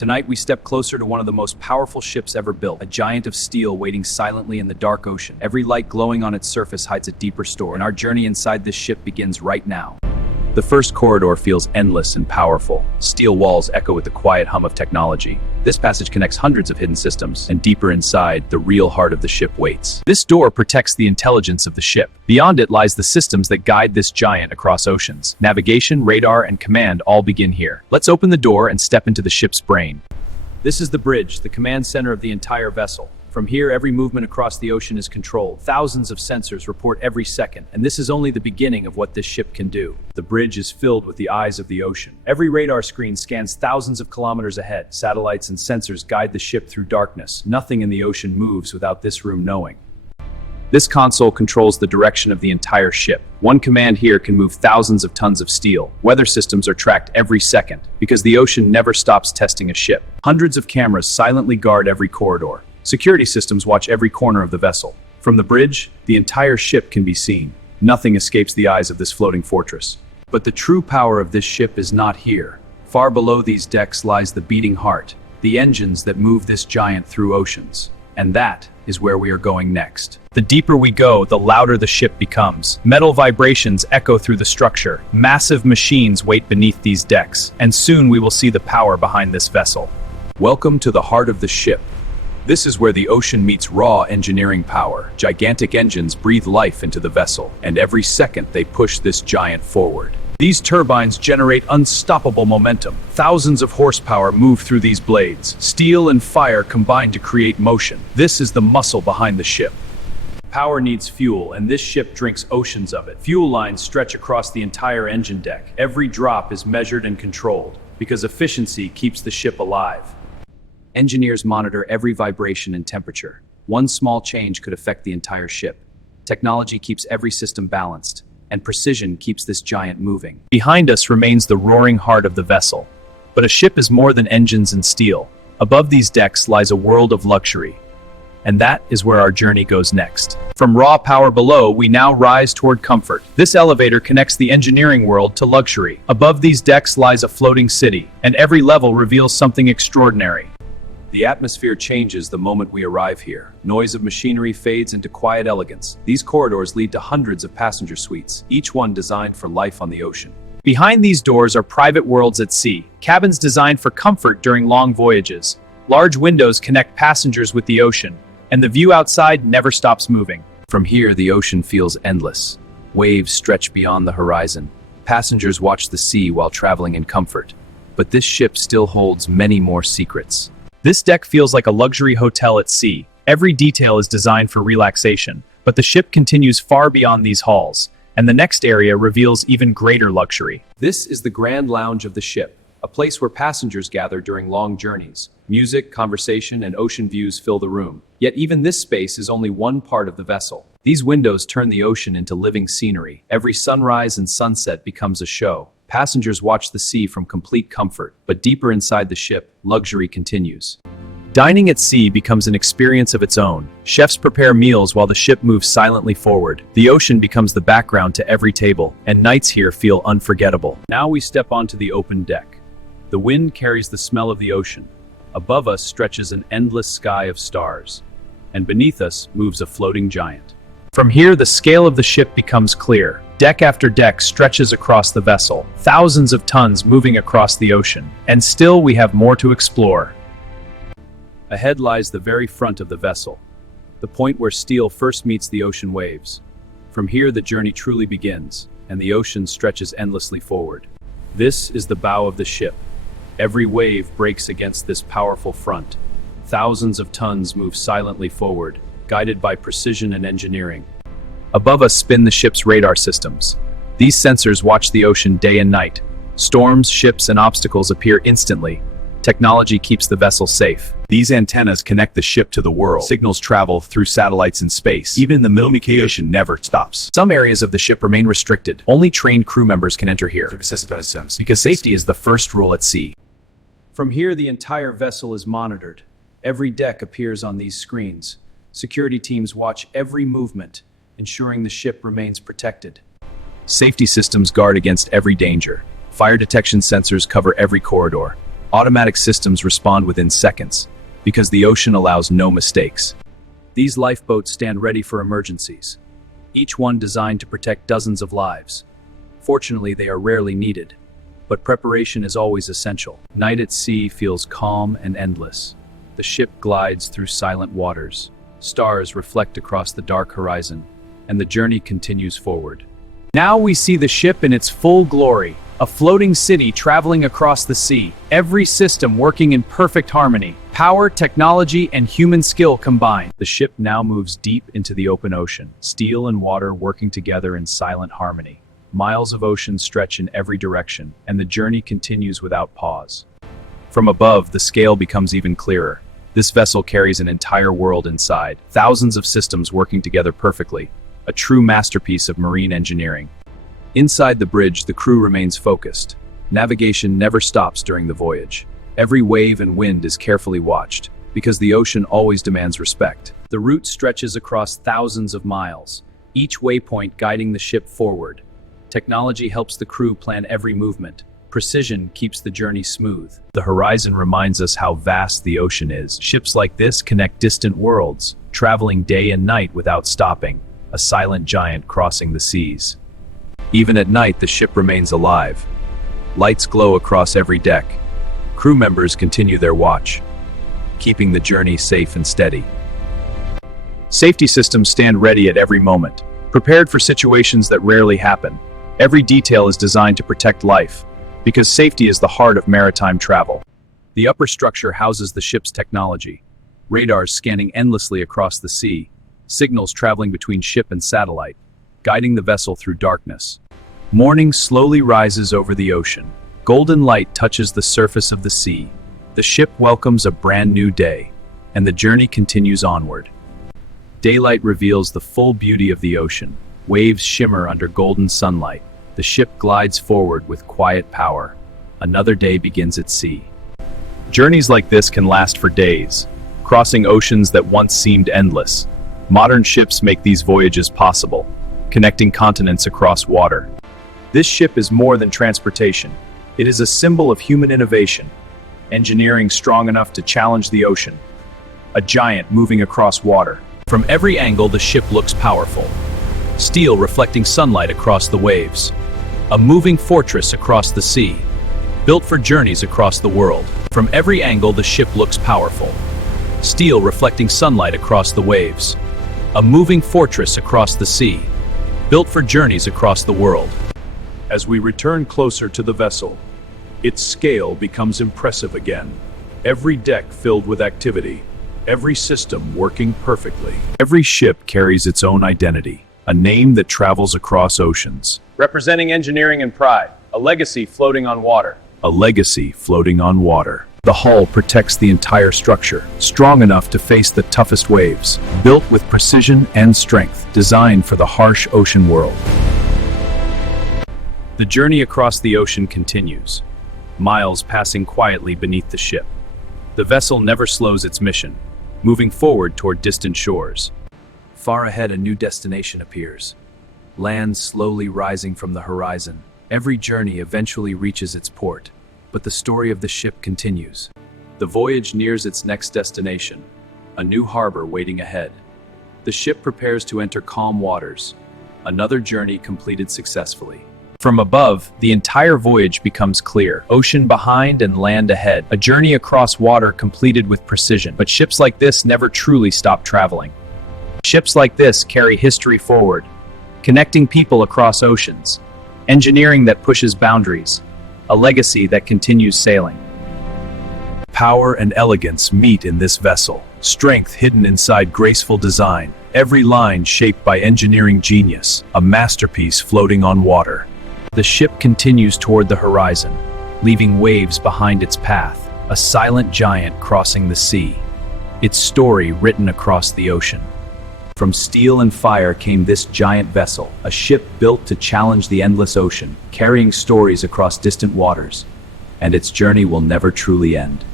Tonight, we step closer to one of the most powerful ships ever built, a giant of steel waiting silently in the dark ocean. Every light glowing on its surface hides a deeper story, and our journey inside this ship begins right now. The first corridor feels endless and powerful. Steel walls echo with the quiet hum of technology. This passage connects hundreds of hidden systems, and deeper inside, the real heart of the ship waits. This door protects the intelligence of the ship. Beyond it lies the systems that guide this giant across oceans. Navigation, radar, and command all begin here. Let's open the door and step into the ship's brain. This is the bridge, the command center of the entire vessel. From here, every movement across the ocean is controlled. Thousands of sensors report every second, and this is only the beginning of what this ship can do. The bridge is filled with the eyes of the ocean. Every radar screen scans thousands of kilometers ahead. Satellites and sensors guide the ship through darkness. Nothing in the ocean moves without this room knowing. This console controls the direction of the entire ship. One command here can move thousands of tons of steel. Weather systems are tracked every second, because the ocean never stops testing a ship. Hundreds of cameras silently guard every corridor. Security systems watch every corner of the vessel. From the bridge, the entire ship can be seen. Nothing escapes the eyes of this floating fortress. But the true power of this ship is not here. Far below these decks lies the beating heart, the engines that move this giant through oceans. And that is where we are going next. The deeper we go, the louder the ship becomes. Metal vibrations echo through the structure. Massive machines wait beneath these decks, and soon we will see the power behind this vessel. Welcome to the heart of the ship. This is where the ocean meets raw engineering power. Gigantic engines breathe life into the vessel, and every second they push this giant forward. These turbines generate unstoppable momentum. Thousands of horsepower move through these blades. Steel and fire combine to create motion. This is the muscle behind the ship. Power needs fuel, and this ship drinks oceans of it. Fuel lines stretch across the entire engine deck. Every drop is measured and controlled, because efficiency keeps the ship alive. Engineers monitor every vibration and temperature. One small change could affect the entire ship. Technology keeps every system balanced, and precision keeps this giant moving. Behind us remains the roaring heart of the vessel. But a ship is more than engines and steel. Above these decks lies a world of luxury. And that is where our journey goes next. From raw power below, we now rise toward comfort. This elevator connects the engineering world to luxury. Above these decks lies a floating city, and every level reveals something extraordinary. The atmosphere changes the moment we arrive here. Noise of machinery fades into quiet elegance. These corridors lead to hundreds of passenger suites, each one designed for life on the ocean. Behind these doors are private worlds at sea, cabins designed for comfort during long voyages. Large windows connect passengers with the ocean, and the view outside never stops moving. From here, the ocean feels endless. Waves stretch beyond the horizon. Passengers watch the sea while traveling in comfort. But this ship still holds many more secrets. This deck feels like a luxury hotel at sea. Every detail is designed for relaxation, but the ship continues far beyond these halls, and the next area reveals even greater luxury. This is the Grand Lounge of the ship, a place where passengers gather during long journeys. Music, conversation, and ocean views fill the room. Yet even this space is only one part of the vessel. These windows turn the ocean into living scenery. Every sunrise and sunset becomes a show. Passengers watch the sea from complete comfort, but deeper inside the ship, luxury continues. Dining at sea becomes an experience of its own. Chefs prepare meals while the ship moves silently forward. The ocean becomes the background to every table, and nights here feel unforgettable. Now we step onto the open deck. The wind carries the smell of the ocean. Above us stretches an endless sky of stars, and beneath us moves a floating giant. From here, the scale of the ship becomes clear. Deck after deck stretches across the vessel, thousands of tons moving across the ocean, and still we have more to explore. Ahead lies the very front of the vessel, the point where steel first meets the ocean waves. From here, the journey truly begins, and the ocean stretches endlessly forward. This is the bow of the ship. Every wave breaks against this powerful front. Thousands of tons move silently forward, guided by precision and engineering. Above us spin the ship's radar systems. These sensors watch the ocean day and night. Storms, ships, and obstacles appear instantly. Technology keeps the vessel safe. These antennas connect the ship to the world. Signals travel through satellites in space. Even in the middle of the ocean never stops. Some areas of the ship remain restricted. Only trained crew members can enter here, because safety is the first rule at sea. From here, the entire vessel is monitored. Every deck appears on these screens. Security teams watch every movement, ensuring the ship remains protected. Safety systems guard against every danger. Fire detection sensors cover every corridor. Automatic systems respond within seconds, because the ocean allows no mistakes. These lifeboats stand ready for emergencies, each one designed to protect dozens of lives. Fortunately, they are rarely needed, but preparation is always essential. Night at sea feels calm and endless. The ship glides through silent waters. Stars reflect across the dark horizon, and the journey continues forward. Now we see the ship in its full glory, a floating city traveling across the sea, every system working in perfect harmony. Power, technology, and human skill combined. The ship now moves deep into the open ocean, steel and water working together in silent harmony. Miles of ocean stretch in every direction, and the journey continues without pause. From above, the scale becomes even clearer. This vessel carries an entire world inside, thousands of systems working together perfectly, a true masterpiece of marine engineering. Inside the bridge, the crew remains focused. Navigation never stops during the voyage. Every wave and wind is carefully watched, because the ocean always demands respect. The route stretches across thousands of miles, each waypoint guiding the ship forward. Technology helps the crew plan every movement. Precision keeps the journey smooth. The horizon reminds us how vast the ocean is. Ships like this connect distant worlds, traveling day and night without stopping, a silent giant crossing the seas. Even at night, the ship remains alive. Lights glow across every deck. Crew members continue their watch, keeping the journey safe and steady. Safety systems stand ready at every moment, prepared for situations that rarely happen. Every detail is designed to protect life, because safety is the heart of maritime travel. The upper structure houses the ship's technology, radars scanning endlessly across the sea, signals traveling between ship and satellite, guiding the vessel through darkness. Morning slowly rises over the ocean. Golden light touches the surface of the sea. The ship welcomes a brand new day, and the journey continues onward. Daylight reveals the full beauty of the ocean. Waves shimmer under golden sunlight. The ship glides forward with quiet power. Another day begins at sea. Journeys like this can last for days, crossing oceans that once seemed endless. Modern ships make these voyages possible, connecting continents across water. This ship is more than transportation. It is a symbol of human innovation, engineering strong enough to challenge the ocean. A giant moving across water. From every angle, the ship looks powerful. Steel reflecting sunlight across the waves. A moving fortress across the sea, built for journeys across the world. From every angle, the ship looks powerful. Steel reflecting sunlight across the waves. A moving fortress across the sea, built for journeys across the world. As we return closer to the vessel, its scale becomes impressive again. Every deck filled with activity, every system working perfectly. Every ship carries its own identity, a name that travels across oceans. Representing engineering and pride, a legacy floating on water. A legacy floating on water. The hull protects the entire structure, strong enough to face the toughest waves, built with precision and strength, designed for the harsh ocean world. The journey across the ocean continues, miles passing quietly beneath the ship. The vessel never slows its mission, moving forward toward distant shores. Far ahead, a new destination appears. Land slowly rising from the horizon. Every journey eventually reaches its port, but the story of the ship continues. The voyage nears its next destination, a new harbor waiting ahead. The ship prepares to enter calm waters, another journey completed successfully. From above, the entire voyage becomes clear. Ocean behind and land ahead. A journey across water completed with precision. But ships like this never truly stop traveling. Ships like this carry history forward, connecting people across oceans. Engineering that pushes boundaries. A legacy that continues sailing. Power and elegance meet in this vessel. Strength hidden inside graceful design. Every line shaped by engineering genius. A masterpiece floating on water. The ship continues toward the horizon, leaving waves behind its path, a silent giant crossing the sea, its story written across the ocean. From steel and fire came this giant vessel, a ship built to challenge the endless ocean, carrying stories across distant waters, and its journey will never truly end.